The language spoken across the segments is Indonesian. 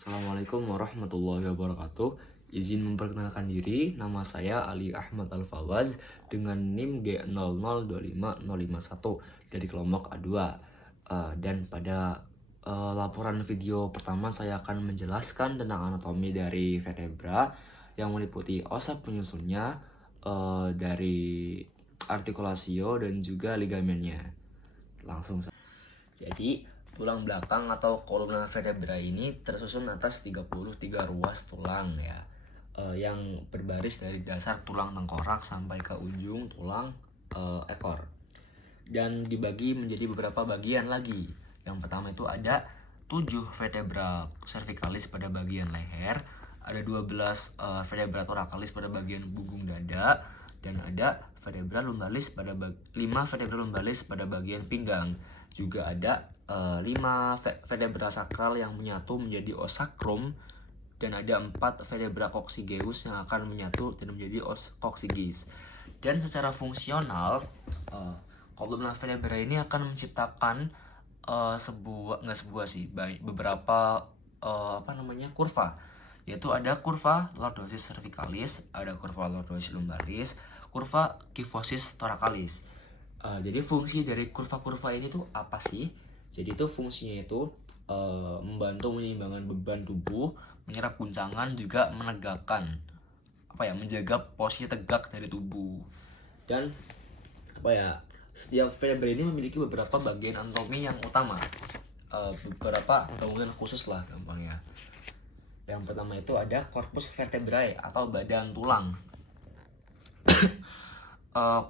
Assalamualaikum warahmatullahi wabarakatuh. Izin memperkenalkan diri, nama saya Ali Ahmad Al-Fawaz dengan NIM G002501 dari kelompok A2. Dan pada laporan video pertama saya akan menjelaskan tentang anatomi dari vertebra yang meliputi osa penyusunnya, dari artikulasio dan juga ligamennya. Langsung saja. Jadi, tulang belakang atau kolumna vertebra ini tersusun atas 33 ruas tulang ya, yang berbaris dari dasar tulang tengkorak sampai ke ujung tulang ekor, dan dibagi menjadi beberapa bagian lagi. Yang pertama itu ada 7 vertebra cervicalis pada bagian leher, ada 12 vertebra thoracalis pada bagian punggung dada, dan ada vertebra lumbalis pada 5 vertebra lumbalis pada bagian pinggang. Juga ada 5 vertebra sakral yang menyatu menjadi os sacrum, dan ada 4 vertebra coccygeus yang akan menyatu dan menjadi os coccygeus. Dan secara fungsional, kolumna vertebra ini akan menciptakan beberapa kurva, yaitu ada kurva lordosis cervicalis, ada kurva lordosis lumbalis, kurva kyphosis thoracalis. Jadi fungsi dari kurva-kurva ini tuh apa sih? Jadi itu fungsinya itu membantu menyeimbangkan beban tubuh, menyerap guncangan, juga menegakkan menjaga posisi tegak dari tubuh. Dan setiap vertebra ini memiliki beberapa bagian anatomi yang utama, beberapa bangunan khusus lah gampangnya. Yang pertama itu ada corpus vertebrae atau badan tulang.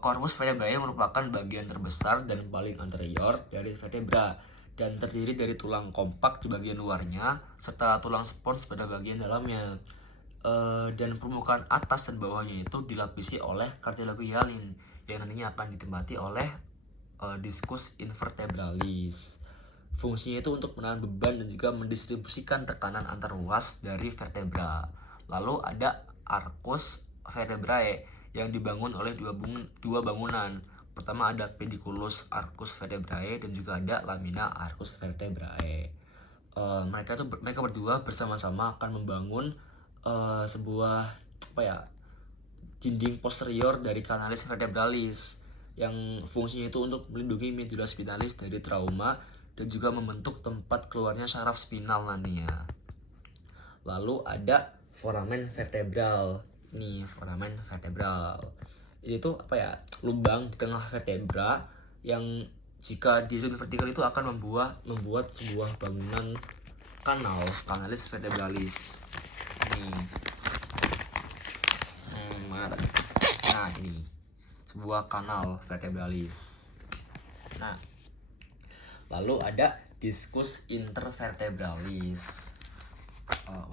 Corpus vertebrae merupakan bagian terbesar dan paling anterior dari vertebra dan terdiri dari tulang kompak di bagian luarnya serta tulang spons pada bagian dalamnya. Dan permukaan atas dan bawahnya itu dilapisi oleh cartilage hyaline yang nantinya akan ditempati oleh discus invertebralis. Fungsinya itu untuk menahan beban dan juga mendistribusikan tekanan antar ruas dari vertebra. Lalu ada arcus vertebrae yang dibangun oleh dua bangunan. Pertama ada pedicellus arcus vertebrae dan juga ada lamina arcus vertebrae. Mereka berdua bersama-sama akan membangun sebuah dinding posterior dari canalis vertebralis yang fungsinya itu untuk melindungi medulla spinalis dari trauma dan juga membentuk tempat keluarnya syaraf spinal nantinya. Lalu ada foramen vertebral. Nih, foramen vertebral. Ini tuh lubang di tengah vertebra yang jika di sudut vertikal itu akan membuat sebuah bangunan kanal, canalis vertebralis. Nah, ini sebuah kanal vertebralis. Nah, lalu ada discus intervertebralis.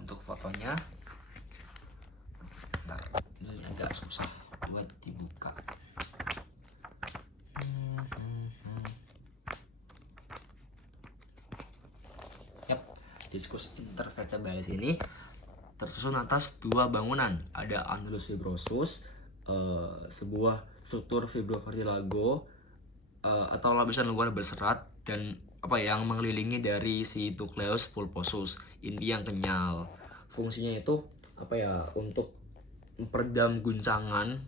Untuk fotonya, bentar, ini agak susah buat dibuka. Discus intervertebralis ini tersusun atas dua bangunan. Ada annulus fibrosus, sebuah struktur fibrocartilago atau lapisan luar berserat dan yang mengelilingi dari si nucleus pulposus, inti yang kenyal. Fungsinya itu untuk meredam guncangan,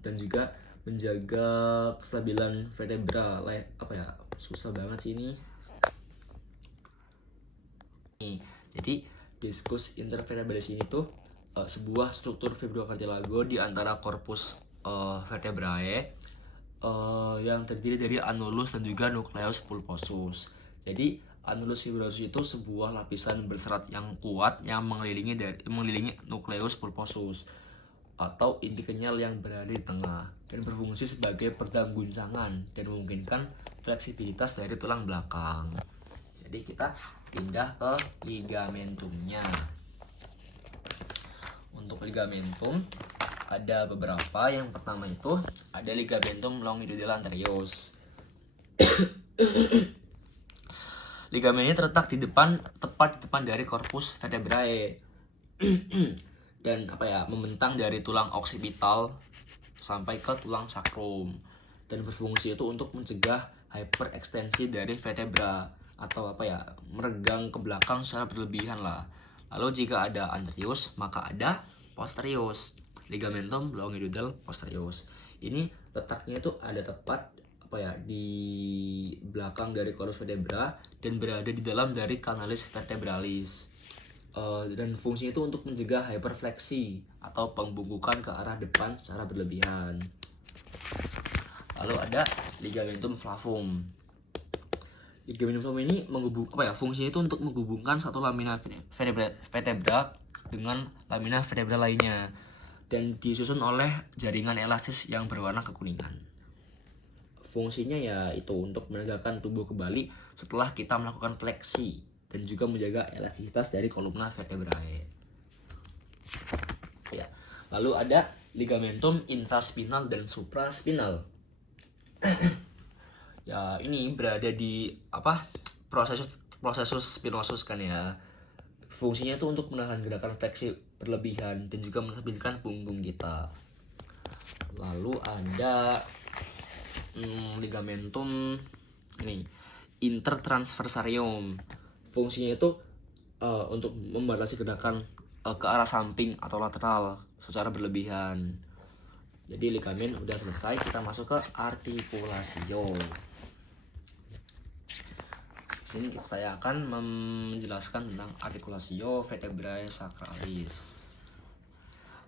dan juga menjaga kestabilan vertebra. Susah banget sih ini. Jadi discus intervertebralis ini tuh sebuah struktur fibrocartilago di antara corpus vertebrae yang terdiri dari annulus dan juga nucleus pulposus. Jadi annulus fibrosus itu sebuah lapisan berserat yang kuat yang mengelilingi nucleus pulposus atau inti kenyal yang berada di tengah dan berfungsi sebagai peredam guncangan dan memungkinkan fleksibilitas dari tulang belakang. Jadi kita pindah ke ligamentumnya. Untuk ligamentum ada beberapa. Yang pertama itu ada ligamentum longitudinal anterius. Ligamen ini terletak tepat di depan dari corpus vertebrae dan membentang dari tulang occipital sampai ke tulang sacrum dan berfungsi itu untuk mencegah hyperekstensi dari vertebra atau meregang ke belakang secara berlebihan lah. Lalu jika ada anterius maka ada posterius, ligamentum longitudinal posterius. Ini letaknya itu ada tepat di belakang dari corpus vertebra dan berada di dalam dari canalis vertebralis. Dan fungsinya itu untuk mencegah hyperfleksi atau pembungkukan ke arah depan secara berlebihan. Lalu ada ligamentum flavum. Ligamentum flavum ini fungsinya itu untuk menghubungkan satu lamina vertebra dengan lamina vertebra lainnya dan disusun oleh jaringan elastis yang berwarna kekuningan. Fungsinya yaitu untuk menegakkan tubuh kembali setelah kita melakukan fleksi dan juga menjaga elastisitas dari kolumna vertebrae. Ya. Lalu ada ligamentum intraspinal dan supraspinal. Ya, ini berada di processus spinosus kan ya. Fungsinya itu untuk menahan gerakan fleksi berlebihan dan juga menstabilkan punggung kita. Lalu ada ligamentum intertransversarium. Fungsinya itu untuk membatasi gerakan ke arah samping atau lateral secara berlebihan. Jadi ligamen udah selesai, kita masuk ke articulatio. Sini saya akan menjelaskan tentang articulatio vertebrae sacralis.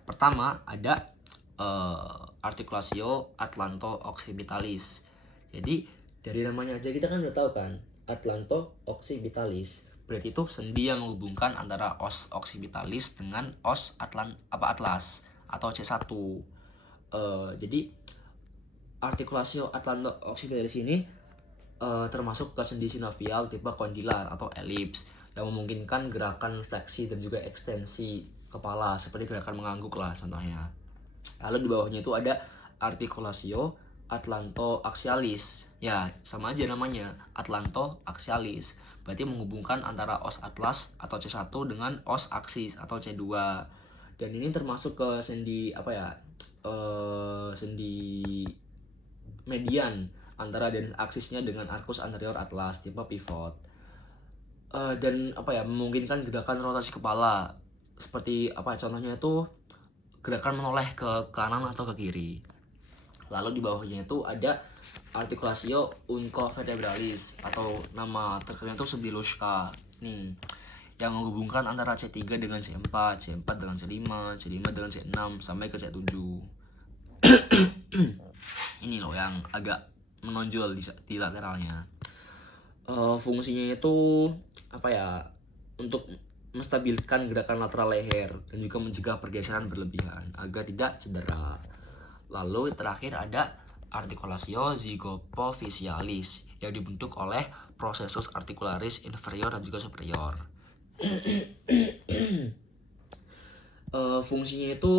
Pertama ada articulatio atlanto-occipitalis. Jadi dari namanya aja kita kan udah tahu kan, atlanto-occipitalis berarti itu sendi yang menghubungkan antara os occipitalis dengan os atlas atau C1. Jadi articulatio atlanto-occipitalis ini termasuk ke sendi sinovial tipe kondilar atau elips yang memungkinkan gerakan fleksi dan juga ekstensi kepala seperti gerakan mengangguk lah contohnya. Lalu di bawahnya itu ada articulatio atlanto-axialis. Ya, sama aja namanya, atlanto-axialis. Berarti menghubungkan antara os atlas atau C1 dengan os aksis atau C2. Dan ini termasuk ke sendi sendi median antara dan aksisnya dengan arcus anterior atlas tipe pivot. Dan memungkinkan gerakan rotasi kepala. Seperti contohnya itu gerakan menoleh ke kanan atau ke kiri. Lalu di bawahnya itu ada articulatio uncovertebralis atau nama terkenal itu Subilushka. Nih, yang menghubungkan antara C3 dengan C4, C4 dengan C5, C5 dengan C6 sampai ke C7. Ini loh yang agak menonjol di lateralnya. Fungsinya itu untuk menstabilkan gerakan lateral leher dan juga mencegah pergeseran berlebihan agar tidak cedera. Lalu terakhir ada articulatio zygopophysialis yang dibentuk oleh processus articularis inferior dan juga superior. Fungsinya itu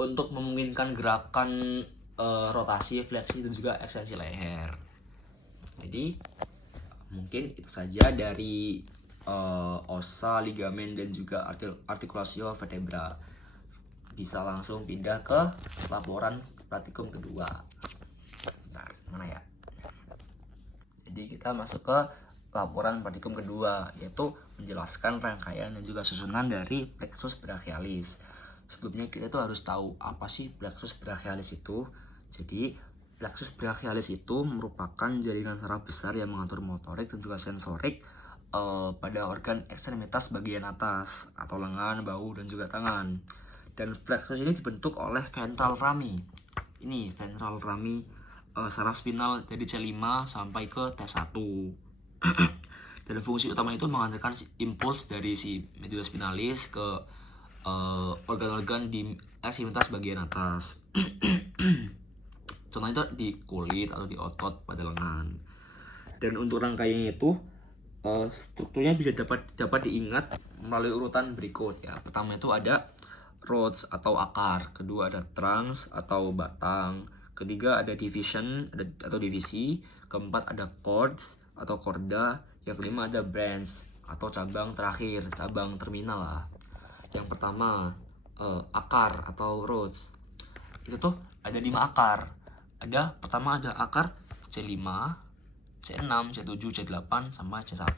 untuk memungkinkan gerakan rotasi, fleksi dan juga ekstensi leher. Jadi mungkin itu saja dari ossa, ligamen dan juga articulatio vertebra. Bisa langsung pindah ke laporan praktikum kedua. Bentar, mana ya? Jadi kita masuk ke laporan praktikum kedua, yaitu menjelaskan rangkaian dan juga susunan dari plexus brachialis. Sebelumnya kita tuh harus tahu apa sih plexus brachialis itu. Jadi plexus brachialis itu merupakan jaringan saraf besar yang mengatur motorik dan juga sensorik pada organ ekstremitas bagian atas atau lengan, bahu dan juga tangan. Dan plexus ini dibentuk oleh ventral rami. Ini ventral rami saraf spinal dari C5 sampai ke T1. Dan fungsi utama itu mengantarkan impuls dari si medulla spinalis ke organ-organ di ekstremitas bagian atas. Contohnya itu di kulit atau di otot pada lengan. Dan untuk rangkaiannya itu strukturnya bisa dapat diingat melalui urutan berikut ya. Pertama itu ada roots atau akar, kedua ada trunks atau batang, ketiga ada division atau divisi, keempat ada cords atau korda, yang kelima ada branch atau cabang terakhir, cabang terminal lah. Yang pertama akar atau roots. Itu tuh ada 5 akar. Pertama ada akar C5, C6, C7, C8 sama C1.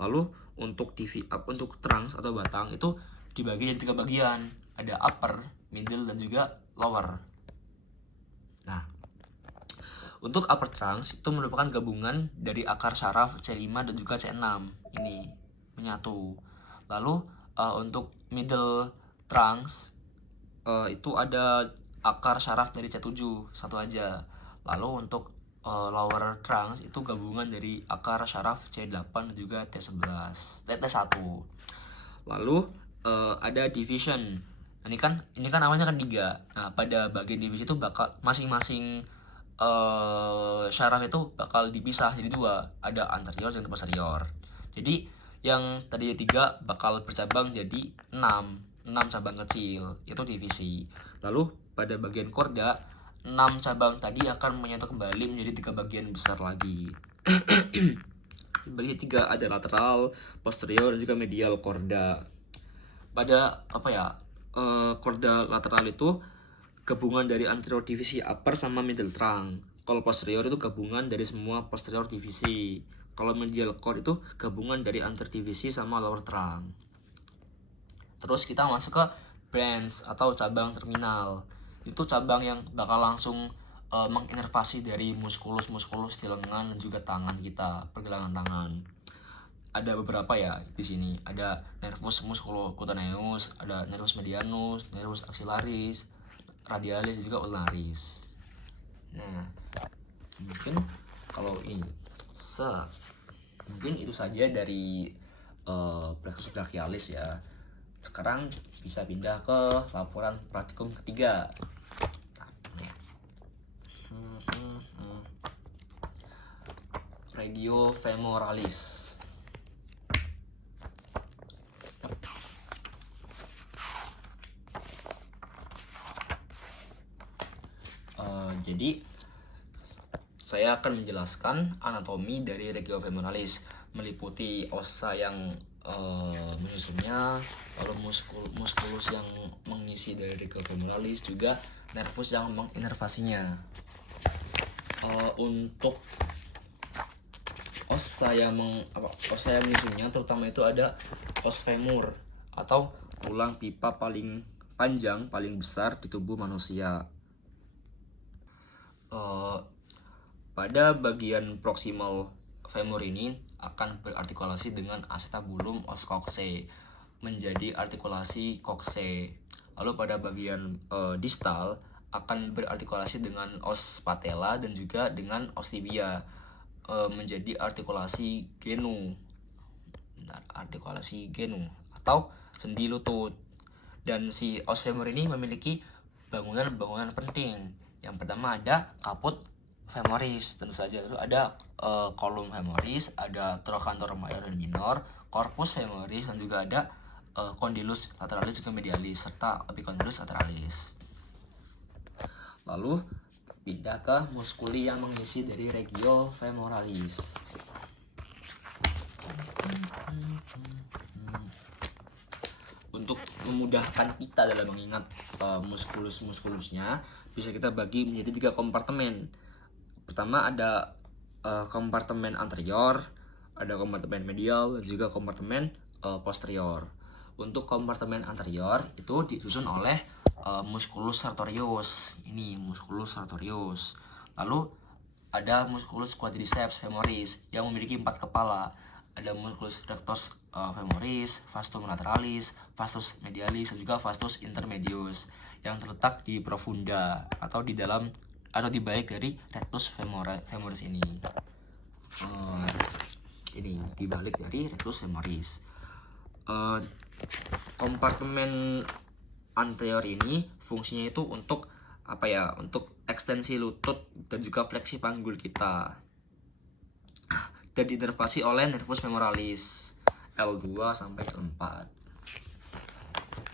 Lalu untuk untuk trunks atau batang itu dibagi jadi 3 bagian. Ada upper, middle, dan juga lower. Nah, untuk upper trunks itu merupakan gabungan dari akar syaraf C5 dan juga C6 ini menyatu. Lalu untuk middle trunks itu ada akar syaraf dari C7 satu aja. Lalu untuk lower trunks itu gabungan dari akar syaraf C8 dan juga T11, T1. Lalu ada division. Ini kan namanya kan 3. Nah, pada bagian divisi itu bakal masing-masing syaraf itu bakal dipisah jadi 2, ada anterior dan posterior. Jadi yang tadi 3 bakal bercabang jadi 6 cabang kecil, itu divisi. Lalu pada bagian korda 6 cabang tadi akan menyatu kembali menjadi 3 bagian besar lagi. Bagi 3 ada lateral, posterior, dan juga medial korda. Pada korda lateral itu gabungan dari anterior divisi upper sama middle trunk. Kalau posterior itu gabungan dari semua posterior divisi. Kalau medial cord itu gabungan dari anterior divisi sama lower trunk. Terus kita masuk ke branch atau cabang terminal. Itu cabang yang bakal langsung menginervasi dari muskulus di lengan dan juga tangan kita, pergelangan tangan. Ada beberapa ya di sini. Ada nervus musculocutaneus, ada nervus medianus, nervus axillaris, radialis, dan juga ulnaris. Nah, mungkin kalau ini mungkin itu saja dari plexus brachialis ya. Sekarang bisa pindah ke laporan praktikum ketiga. Regio femoralis. Jadi saya akan menjelaskan anatomi dari regio femoralis, meliputi osa yang menyusunnya, lalu muskulus yang mengisi dari regio femoralis, juga nervus yang menginervasinya. Untuk osa yang menyusunnya terutama itu ada os femur atau tulang pipa paling panjang, paling besar di tubuh manusia. Pada bagian proximal femur ini akan berartikulasi dengan acetabulum os coccyx menjadi artikulasi coccyx. Lalu pada bagian distal akan berartikulasi dengan os patella dan juga dengan os tibia menjadi artikulasi genu. Artikulasi genu atau sendi lutut. Dan si os femur ini memiliki bangunan penting. Yang pertama ada caput femoris, tentu saja. Lalu ada column femoris, ada trochanter major dan minor, corpus femoris, dan juga ada condylus lateralis dan medialis serta epicondylus lateralis. Lalu pindah ke muskuli yang mengisi dari regio femoralis. Untuk memudahkan kita dalam mengingat muskulusnya, bisa kita bagi menjadi 3 kompartemen. Pertama ada kompartemen anterior, ada kompartemen medial, dan juga kompartemen posterior. Untuk kompartemen anterior itu disusun oleh musculus sartorius. Ini musculus sartorius. Lalu ada musculus quadriceps femoris yang memiliki 4 kepala. Ada musculus rectus femoris, vastum lateralis, vastus medialis, dan juga vastus intermedius yang terletak di profunda atau di dalam atau di balik dari rectus femoris ini. Ini di balik dari rectus femoris. Kompartemen anterior ini fungsinya itu untuk untuk ekstensi lutut dan juga fleksi panggul kita. Dan diinervasi oleh nervus femoralis L2 sampai L4.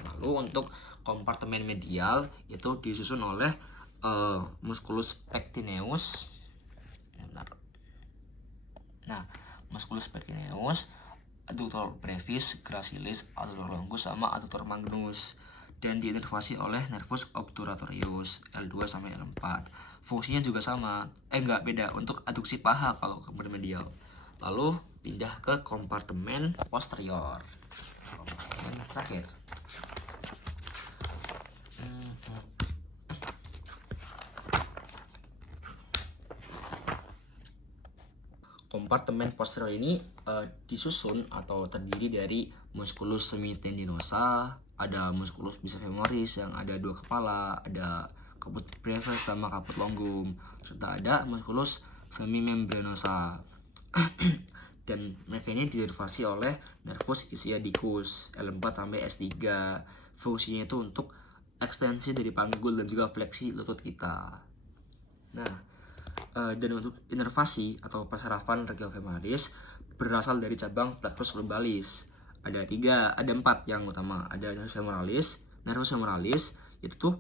Lalu untuk kompartemen medial itu disusun oleh musculus pectineus. Nah, musculus pectineus, adductor brevis, gracilis, adductor longus, sama adductor magnus. dan diinervasi oleh nervus obturatorius L2 sampai L4. Fungsinya juga sama, beda untuk aduksi paha kalau kompartemen medial. Lalu pindah ke kompartemen posterior, kompartemen terakhir. Kompartemen posterior ini disusun atau terdiri dari musculus semitendinosa, ada musculus bicefemoris yang ada 2 kepala, ada caput brevis sama caput longum, serta ada musculus semimembranosa. Dan mereka ini diinervasi oleh nervus ischiadicus L4 sampai S3. Fungsinya itu untuk ekstensi dari panggul dan juga fleksi lutut kita. Nah, dan untuk inervasi atau persarafan regiofemoris berasal dari cabang plexus lumbalis. Ada 4 yang utama. Ada nervus femoralis itu tuh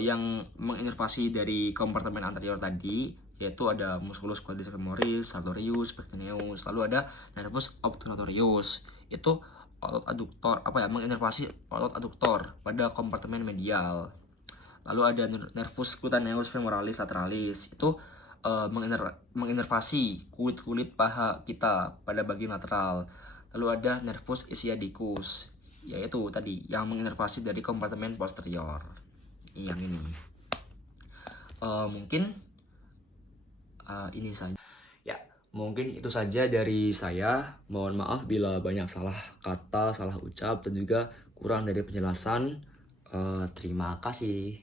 yang menginervasi dari kompartemen anterior tadi, yaitu ada musculus quadriceps femoris, sartorius, pectineus. Lalu ada nervus obturatorius, itu otot aduktor, menginervasi otot aduktor pada kompartemen medial. Lalu ada nervus cutaneus femoralis lateralis, itu menginervasi kulit paha kita pada bagian lateral. Lalu ada nervus ischiadicus, yaitu tadi yang menginervasi dari kompartemen posterior. Yang ini. Mungkin ini saja. Ya, mungkin itu saja dari saya. Mohon maaf bila banyak salah kata, salah ucap, dan juga kurang dari penjelasan. Terima kasih.